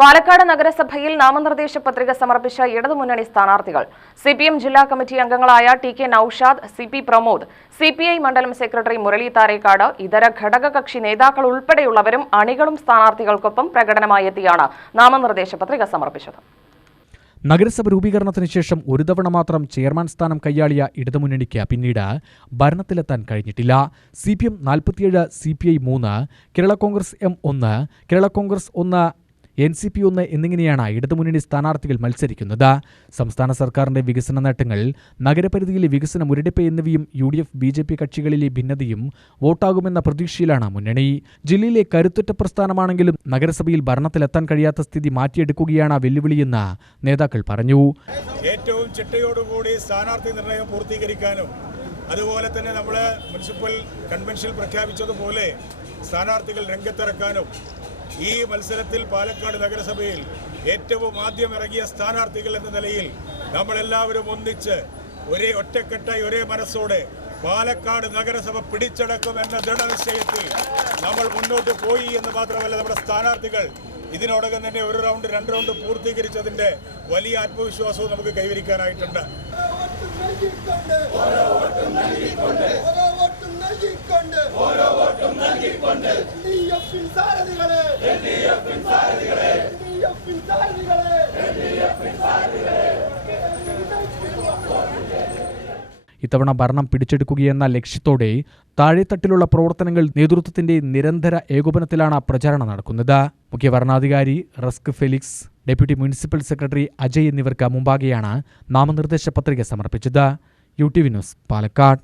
പാലക്കാട് നഗരസഭയിൽ നാമനിർദ്ദേശ പത്രിക സമർപ്പിച്ച ഇടതുമുന്നണി സ്ഥാനാർത്ഥികൾ സിപിഎം ജില്ലാ കമ്മിറ്റി അംഗങ്ങളായ ടി.കെ. നൌഷാദ്, സി.പി. പ്രമോദ്, സിപിഐ മണ്ഡലം സെക്രട്ടറി മുരളി താരേക്കാട്, ഇതര ഘടകകക്ഷി നേതാക്കൾ ഉൾപ്പെടെയുള്ളവരും അണികളും സ്ഥാനാർത്ഥികൾക്കൊപ്പം പ്രകടനമായെത്തിയാണ് നാമനിർദ്ദേശ പത്രിക സമർപ്പിച്ചത്. നഗരസഭ രൂപീകരണത്തിന് ശേഷം ഒരു തവണ മാത്രം ചെയർമാൻ സ്ഥാനം കൈയാളിയ ഇടതുമുന്നണിക്ക് പിന്നീട് ഭരണത്തിലെത്താൻ കഴിഞ്ഞിട്ടില്ല. CPM 47, CPI 3, Kerala Congress M 1, Kerala Congress 1, NCP 1 എന്നിങ്ങനെയാണ് ഇടതുമുന്നണി സ്ഥാനാർത്ഥികൾ മത്സരിക്കുന്നത്. സംസ്ഥാന സർക്കാരിന്റെ വികസന നേട്ടങ്ങൾ, നഗരപരിധിയിലെ വികസന മുരടിപ്പ് എന്നിവയും UDF BJP കക്ഷികളിലെ ഭിന്നതയും വോട്ടാകുമെന്ന പ്രതീക്ഷയിലാണ് മുന്നണി. ജില്ലയിലെ കരുത്തുറ്റ പ്രസ്ഥാനമാണെങ്കിലും നഗരസഭയിൽ ഭരണത്തിലെത്താൻ കഴിയാത്ത സ്ഥിതി മാറ്റിയെടുക്കുകയാണ് വെല്ലുവിളിയെന്ന് നേതാക്കൾ പറഞ്ഞു. ഏറ്റവും ചിട്ടയോടുകൂടി സ്ഥാനാർത്ഥി നിർണയം പൂർത്തീകരിക്കാനും അതുപോലെ തന്നെ നമ്മൾ മുനിസിപ്പൽ കൺവെൻഷനിൽ പ്രഖ്യാപിച്ചതുപോലെ സ്ഥാനാർത്ഥികൾ രംഗത്തിറക്കാനും ഈ മത്സരത്തിൽ പാലക്കാട് നഗരസഭയിൽ ഏറ്റവും ആദ്യം ഇറങ്ങിയ സ്ഥാനാർത്ഥികൾ എന്ന നിലയിൽ നമ്മളെല്ലാവരും ഒന്നിച്ച് ഒരേ ഒറ്റക്കെട്ടായി ഒരേ മനസ്സോടെ പാലക്കാട് നഗരസഭ പിടിച്ചടക്കുമെന്ന ദൃഢനിശ്ചയത്തിൽ നമ്മൾ മുന്നോട്ട് പോയി എന്ന് മാത്രമല്ല, നമ്മുടെ സ്ഥാനാർത്ഥികൾ ഇതിനോടകം തന്നെ ഒരു റൗണ്ട് 2 റൗണ്ട് പൂർത്തീകരിച്ചതിൻ്റെ വലിയ ആത്മവിശ്വാസവും നമുക്ക് കൈവരിക്കാനായിട്ടുണ്ട്. ഇത്തവണ ഭരണം പിടിച്ചെടുക്കുകയെന്ന ലക്ഷ്യത്തോടെ താഴെത്തട്ടിലുള്ള പ്രവർത്തനങ്ങൾ നേതൃത്വത്തിന്റെ നിരന്തര ഏകോപനത്തിലാണ് പ്രചാരണം നടക്കുന്നത്. മുഖ്യ ഭരണാധികാരി rusk Felix, deputy municipal secretary Ajay എന്നിവർക്ക് മുമ്പാകെയാണ് നാമനിർദ്ദേശ പത്രിക സമർപ്പിച്ചത്. UTV news, Palakkad.